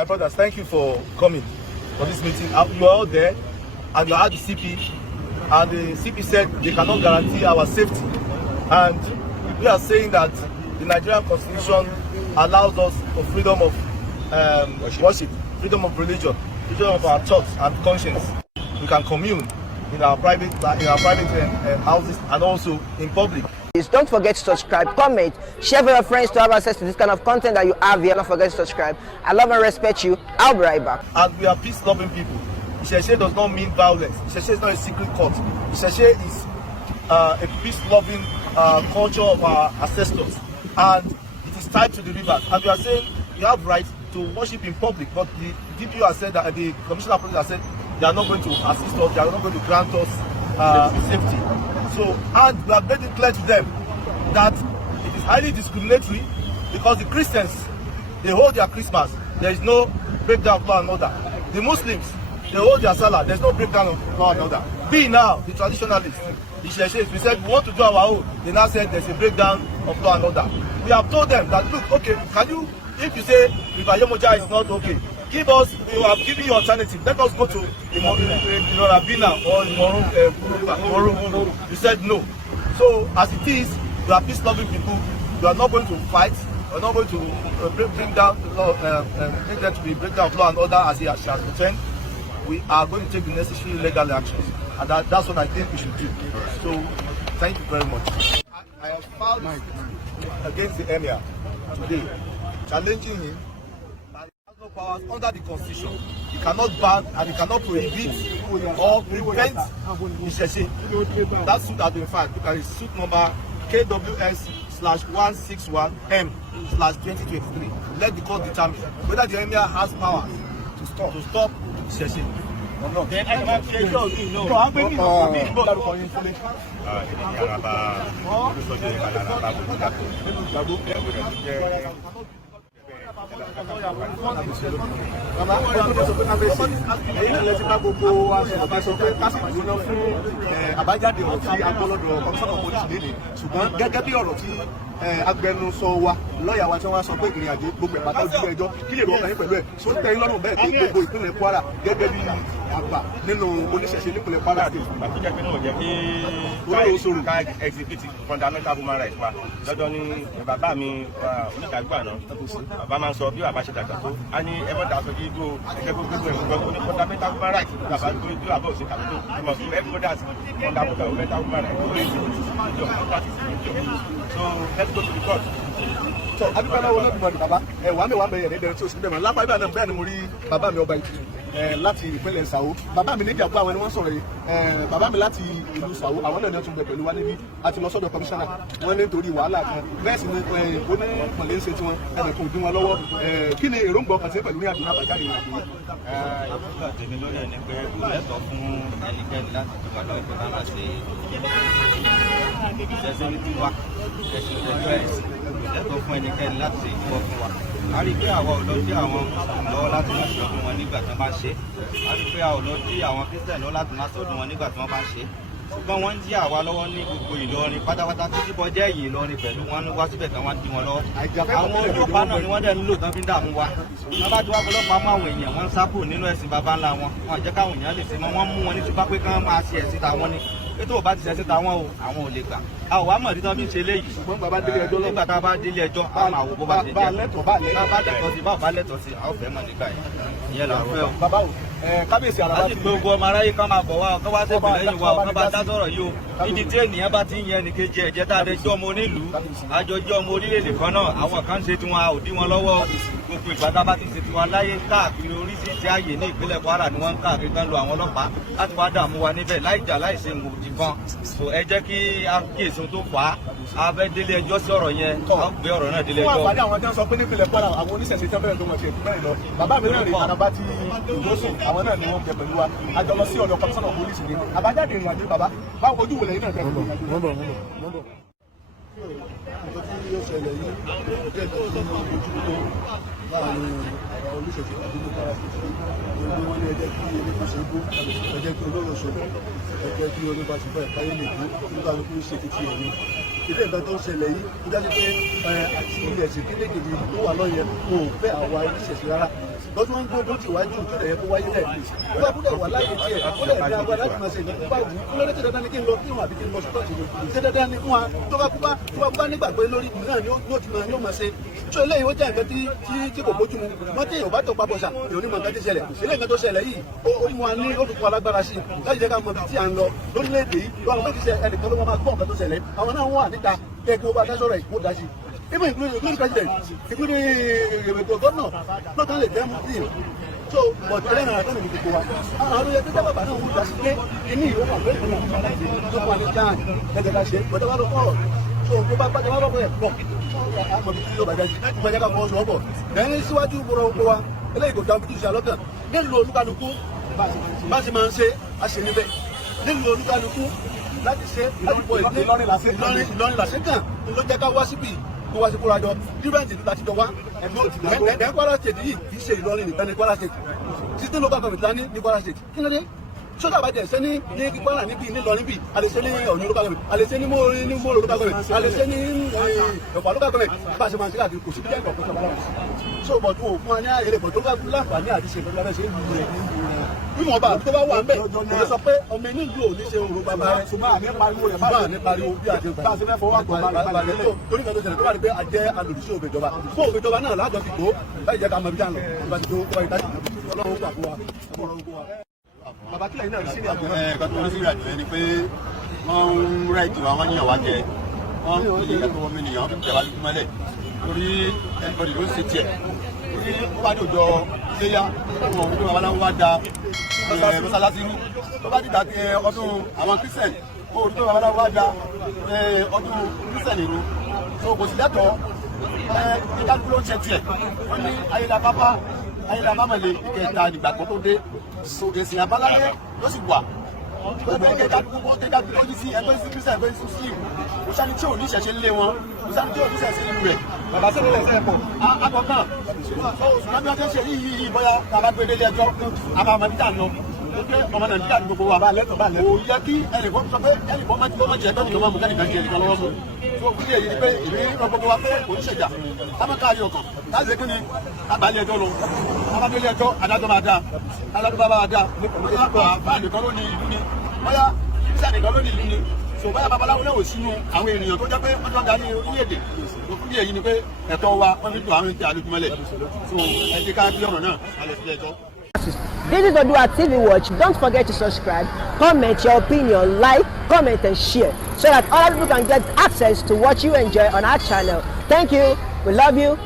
My brothers, thank you for coming for this meeting. You are all there, and you had the CP, and the CP said they cannot guarantee our safety. And we are saying that the Nigerian Constitution allows us for freedom of worship, freedom of religion, freedom of our thoughts and conscience. We can commune in our private houses and also in public. Please don't forget to subscribe, comment, share with your friends to have access to this kind of content that you have here. Don't forget to subscribe. I love and respect you. I'll be right back. And we are peace-loving people. Ìṣẹ̀ṣe does not mean violence. Ìṣẹ̀ṣe is not a secret cult. Ìṣẹ̀ṣe is a peace-loving culture of our ancestors, and it is tied to the rivers. And we are saying you have right to worship in public, but the DPO has said that the Commissioner of Police has said they are not going to assist us. They are not going to grant us safety. So, and we have made it clear to them that it is highly discriminatory because the Christians, they hold their Christmas. There is no breakdown of law and order. The Muslims, they hold their Salah. There is no breakdown of law and order. We now, the traditionalists, the Shyeshis, we said we want to do our own. They now said there's a breakdown of law and order. We have told them that, look, okay, can you, if you say River Yemoja is not okay, give us, we have given you alternative. Let us go to Rabina or Moru. You said no. So as it is, we are peace-loving people. We are not going to fight. We are not going to bring down the law, make them to be breakdown of law and order as he has returned. We are going to take the necessary legal actions, and that's what I think we should do. So thank you very much. I have filed against the Emir today, challenging him. No powers under the Constitution. He cannot ban and he cannot prohibit or prevent Ìṣẹ̀ṣe. That suit has been filed. Look at his suit number KWS/161M/2023. Let the court determine whether the Emir has powers to stop Ìṣẹ̀ṣe or not. Then I have to àbájáde ọ̀rọ̀ tí agbọ́lọ́dọ̀ Commissioner of Police léde ṣùgbọ́n gẹ́gẹ́ bí ọ̀rọ̀ tí agbẹnusọ wa lọ́ọ̀yà wa tí wọ́n sọ pé ìrìn àjò gbogbo ìpàtà ojú ẹjọ́ kí lè rọ ọkàn yín pẹ̀lú ẹ̀ sọ tẹ́ yín lọ́rùn bẹ́ẹ̀ pé gbogbo ìpínlẹ̀ Kwara gẹ́gẹ́ bí àgbà nínú oníṣẹ̀ṣe nípínlẹ̀ Kwara state. àtúnjẹ́ pé náà jẹ́ kí ká exhibit fundamental human rights wa lọ́dọ̀ ní bàbá mi oníkàgbà náà bàbá máa ń sọ bí bàbá ṣe dàgbà tó a ní ẹgbẹ́ dàgbà tó yígbó ẹgbẹ́ gbogbo ẹ̀gbọ́n oní fundamental human rights bàbá tó yígbó àbọ̀ òsè tàbí tó ìmọ̀ sí everybody fundamental human rights so let's go to the court. So adúgbò náà wọlé ìgbìmọ̀ bàbá wà mí bẹ̀yẹ̀ níbẹ̀rẹ̀ tí o sì ń bẹ̀rẹ̀ lápá ibà náà bẹ́ẹ̀ ni mo rí bàbá mi ọba ìtì láti ìpínlẹ̀ Sàwó bàbá mi níjà gbọ́ àwọn ẹni wọ́n sọ̀rọ̀ yìí bàbá mi láti ìlú Sàwó àwọn náà ni wọ́n tún bẹ pẹ̀lú wa níbí àti lọ sọ́dọ̀ kọmíṣánná wọ́n ní nítorí wàhálà kan bẹ́ẹ̀ sì ni onímọ̀lẹ́ ń ṣe tiwọn ẹ̀rẹ̀ kò dín wọn lọ́wọ́ kí ni èròǹgbà ọkàn sí pẹ̀lú ní àdúrà àbájáde ìrìn àjò yìí. ìgbà tèmi lórí ẹni pé kò lẹ́tọ̀ọ́ fún ẹnikẹ́ni láti dùgbà lọ́wọ́ ìpínlẹ̀ náà ṣe ìṣẹ́sẹ́ ní tiwa ẹ̀sìn ìṣẹ́jọ́ ẹ̀sìn lẹ́tọ̀ọ́ fún ẹnikẹ́ni láti ṣe ìfọ́ fún wa. A rí pé àwọn ò lọ sí àwọn mùsùlùmí lọ́wọ́ láti máa ṣe ọdún wọn nígbà tí wọ́n bá ń ṣe. A rí pé àwọn ò lọ sí àwọn kírísítẹ̀nì lọ́wọ́ láti máa ṣe ọdún wọn nígbà tí wọ́n bá ń ṣe. Ṣùgbọ́n wọ́n ń jí àwa lọ́wọ́ ní gbogbo Ìlọrin pátápátá títí bọ́ jẹ́ ẹ̀yìn Ìlọrin pẹ̀lú wọn wá síbẹ̀ tán wá dí wọn lọ́wọ́. Àwọn ọlọ́pàá náà ni wọ́n dẹ̀ ń lò tán fi ń dààmú wa. Wọ́n bá ti wá ọlọ́pàá mú àwọn èèyàn wọn ń sá kúrò nínú ẹ̀sìn baba ńlá wọn. Wọ́n jẹ́ káwọn èèyàn lè ṣe mọ́ wọ́n mú wọn ní tipa pé kán máa ṣe ẹ̀sìn tàwọn ni. Ètò ò bá ti ṣẹ̀sìn tàwọn o àwọn ò lè gbà. A ò wá mọ̀ ní tán fi ń ṣe léyìí. ṣùgbọ́n bàbá délé ẹjọ́ nígbà tá a bá délé ẹjọ́ a máa wò bó bá ti jẹ́. bá lẹ́tọ̀ọ́ sí bá ò bá lẹ́tọ̀ọ́ sí a ò fẹ́ mọ̀ nígbà yẹn. ìyẹn là ń fẹ́ o. bàbá o kábíyèsí àràbà ti gbogbo ọmọ aráyé kan máa bọ̀ wá kán wá sẹ́kù lẹ́yìn wa kán bá dá sọ̀rọ̀ yìí o níbi tí ènìyàn bá ti ń yẹ ẹnìkejì ẹ̀jẹ̀ tá a lè jọ́ ọmọ onílùú àjọjọ́ ọmọ orílẹ̀-èdè kan náà àwọn kan ń ṣe tiwọn a ò dí wọn lọ́wọ́ gbogbo ìgbà tá a bá ti ṣe tiwọn láyé káàkiri oríṣiríṣi ààyè ní ìpínlẹ̀ Kwara ni wọ́n ń káàkiri tán lo àwọn ọlọ́pàá láti wá dààmú wa níbẹ̀ láì jà láì ṣe ngòdì kan so ẹ jẹ́ kí a kíyèsí tó fà á a fẹ́ délé ẹjọ́ sí ọ̀rọ̀ yẹn a gbé ọ̀rọ̀ náà délé ẹjọ́. fún àǹfààní àwọn tí wọ́n sọ pé nípìnlẹ̀ Kwara àwọn oníṣẹ̀ṣe tán bẹ̀rẹ̀ tó wọ́n ti ẹ̀kú mẹ́rin lọ bàbá mi náà rè Àràbà ti ìgbósùn àwọn náà ni wọ́n jẹ pẹ̀lú wa a jọ lọ sí ọ̀dọ̀ Commissioner of Police ni àbájáde ìrìn àjò bàbá báwo ojú wò lẹ́yìn náà tẹ̀ lọ. nǹkan tí yóò ṣẹlẹ̀ yìí jẹ́ ìtọ́jú ní ojútó láàrin àwọn olùṣèṣe àdúgbò Kwara gbogbo wọn ní ẹjẹ́ kí ilé kò ṣe é bó ẹjẹ́ kí olóró ṣòro ẹjẹ́ kí olóba ṣùgbọ́n ẹ̀káyé lè kó nígbà tó kú ṣe títí ẹ̀mí ìdí ìgbà tó ń ṣẹlẹ̀ yìí ó dájú pé àti ẹ̀sìn kéékèèké tó wà lọ́yẹ̀ kò fẹ́ àwa oníṣẹ̀ṣe rárá lọ́dún wọn gbọ́dọ̀ tí wájú tó lẹ̀ yẹ kó wáyé lẹ̀ ó bá kúndẹ̀ wà láyé tiẹ̀ ó lẹ̀ ní agbára láti máa ṣe ìgbà tó bá wù ú lọ́dẹ̀ tí dandan ni kí n lọ kí wọn àbí kí n lọ sí tọ́jú ṣé dandan ni fún wa tó bá kú bá nígbàgbé lórí ìlú náà ni ó máa ṣe tó eléyìí ó jẹ́ nǹkan tí kò bójú mu wọ́n tí èèyàn bá tọ́ papọ̀ ṣà èèyàn ní mọ̀ nǹkan tí ṣẹlẹ̀ eléyìí nǹkan tó ṣẹlẹ̀ yìí ó mú wa ní ó fi fún alágbára sí i láti jẹ́ ká mọ ibi tí à ń lọ lórílẹ̀‐èdè yìí lọ́wọ́ pé kì í ṣe ẹnìkan ló máa gbọ́ nǹkan tó ṣẹlẹ̀ àwọn náà wà níta kí ẹgbẹ́ ọba adájọ́ rẹ̀ kó dá sí i even including president including governor lọ́tàn lè jẹ́ muslim so but ẹlẹ́nu àtọ́ nìyí gbogbo wa àwọn ọdún yẹn tó jẹ́ bàbá náà wọ́n dá sí pé kíní ìwé wà pé ìwé tó wà ní jan ẹgbẹ́ ká ṣe pẹ̀lú wà ló kọ́ so tó bá pàdé wà lọ́kọ̀ ẹ̀ pọ̀ àmọ́ bí yóò bàjẹ́ ìgbàjẹ́ ká fọ́ ọ̀ṣọ́ ọ̀bọ̀ ẹ̀yìn síwájú gbọ́dọ̀ gbogbo wa eléyìí kò dáa bí ṣe àlọ́kàn nílùú olúkálukú bá ṣe máa ń ṣe àṣẹ níbẹ̀ nílùú olúkálukú láti ṣe láti pọ̀ ìdílé Ìlọrin làṣẹ́kàn ló jẹ́ ká wá síbí kó wá sí kóra jọ different ìlú láti jọ wá ẹ̀ẹ́dẹ́ Kwara State yìí kì í ṣe Ìlọrin nìkan ní Kwara State títí local government ní Kwara State kí ló dé sọ́dọ̀ àbájá ẹ̀ṣẹ́ ní Kwara níbi nílọrin bí àlẹ́ṣẹ́ ní Ọ̀yọ́ local government àlẹ́ṣẹ́ ní Mòrò local government àlẹ́ṣẹ́ ní Ọ̀pá local government bá a ṣe máa ń ṣe láti kò sí jẹ́ ìkọ̀kọ̀ tó bá wà so bọ̀ tó fún wa ní àyè bọ̀ tó bá láǹfààní àti ṣe ìfẹ́ lọ́wọ́ ṣe ń lu rẹ̀ bí mo bá tó bá wà ń bẹ̀ kò lè sọ pé ọmọ inú ìlú ò ní ṣe òru bàbá rẹ̀ ṣùgbọ́n àní pariwo rẹ̀ bá ní pariwo bí àti bá a ṣe fẹ́ fọwọ́ àgbà balẹ̀ tó torí kan tó ṣẹlẹ̀ tó bá rí pé a jẹ́ alòdìṣẹ́ òfìjọba fún òfìjọba náà lájọ fi tó láì jẹ́ ká mọ ibi tá à ń lọ ìbá ti tó wáyé tájú ọlọ́run gbà fún wa. Bàbá kílẹ̀ yìí náà rí sí ìrìnàjò náà. Ẹ̀ka tó rí sí ìrìnàjò yẹn ni pé wọ́n ń rẹ̀ ìtura wọn yàn wá jẹ wọ́n ń fi ẹ̀tọ́ ọmọ ènìyàn fi tẹ̀wá lójú mọ́lẹ̀ torí ẹnìbọ̀dì ló ń ṣe tiẹ̀ torí ó bá dòjọ́ iléyà wọn ò ní wọn aláwọ̀ wá da mọ́sálásí rú tó bá dìgbà tí ọdún àwọn kírísítẹ̀nì ó rí tó wọn aláwọ̀ wá da ọdún kírísítẹ̀nì rú so kò sí lẹ́tọ̀ọ́ kíkálukú ló ń ṣe tiẹ̀ wọ́n ní ayélujábámọ̀lẹ̀ ìkẹta ìgbàgbọ́ tó dé èsì àbáláyé ló sì wà kíkálukú yìí sí ẹgbẹ́ sí kírísítẹ̀nì ẹgbẹ́ sí muslim kò sani tí ò ní ìṣẹ̀ṣe lé wọn kò sani tí ò ní ìṣẹ̀ṣe ìlú rẹ̀ bàbá sẹ́ni lẹ́sẹ̀ ẹ̀kọ́ akọ̀kan ṣùgbọ́n bí wọ́n ti ń ṣe yìí bóyá bàbá gbé délé ẹjọ́ àbámọ̀ bí tà ń lọ ọmọ Nàìjíríà ní gbogbo wa kò yẹ kí ẹnìkan sọ pé ẹnìkan máa ti gbọ́ máa jẹ ẹgbẹ́ nìkan máa mú kẹ́nìkan jẹ ẹnìkan lọ́wọ́ mú fún kúlẹ̀ yìí ni pé ìrírí rọ gbogbo wa pé kò ní ṣèjà kámẹ́káàrí ọkàn láti kí ni abalẹ̀ ẹjọ́ lọ abadélé ẹjọ́ adájọ́ máa dáa adájọ́ bá máa dáa bá nìkan ló ní ìlú ni bóyá iṣẹ́ nìkan ló ní ìlú ni so bóyá babaláwo náà ò sínú àwọn ènìyàn tó jẹ́ pé wọ́n jọ ń darí orílẹ̀-èdè kúlẹ̀ yìí ni pé ẹ̀tọ́ wa wọ́n fi dùn àwọn ìtẹ̀ àlejòmọ́lẹ̀ so ẹ jẹ́ ká bí ọ̀rọ̀ náà alẹ́ sílẹ̀ ẹjọ́. This is ODUA TV Watch. Don't forget to subscribe, comment your opinion, like, comment and share so that other people can get access to what you enjoy on our channel. Thank you. We love you.